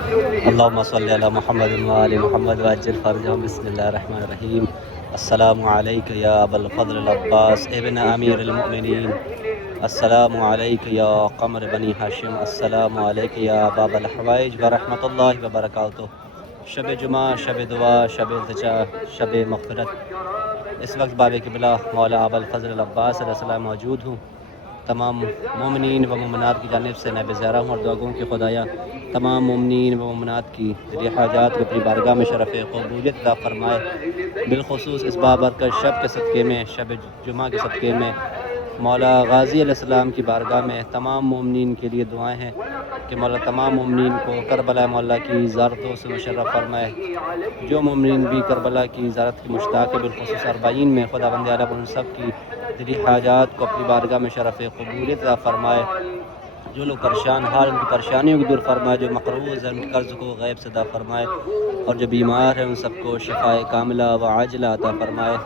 اللهم صل علی محمد وآل محمد وعجل فرجهم بسم اللہ الرحمن الرحیم۔ السلام علیک یا ابا الفضل العباس ابن امیر المؤمنین، السلام علیک یا قمر بنی ہاشم، السلام علیک یا باب الحوائج ورحمۃ اللہ وبرکاتہ۔ شب جمعہ، شب دعا، شب التجا، شب مغفرت۔ اس وقت باب قبلہ مولا ابا الفضل العباس علیہ السلام موجود ہوں۔ تمام مومنین و مومنات کی جانب سے نائب زیارہ ہوں اور دعا گوں کہ خدایا تمام مومنین و مومنات کی دلی حاجات کو اپنی بارگاہ میں شرف قبولیت عطا فرمائے۔ بالخصوص اس بابرکت شب کے صدقے میں، شب جمعہ کے صدقے میں مولا غازی علیہ السلام کی بارگاہ میں تمام مومنین کے لیے دعائیں ہیں کہ مولا تمام مومنین کو کربلا مولا کی زیارتوں سے مشرف فرمائے۔ جو مومنین بھی کربلا کی زیارت کی مشتاق ہے، بالخصوص 40 میں خدا بند عالیہ ان سب کی دلی حاجات کو اپنی بارگاہ میں شرف قبولیت عطا فرمائے۔ جو لوگ پریشان حال ان کی پریشانیوں کو دور فرمائے، جو مقروض ہیں ان کے قرض کو غیب سے عطا فرمائے، اور جو بیمار ہیں ان سب کو شفائے کاملہ و عاجلہ عطا فرمائے۔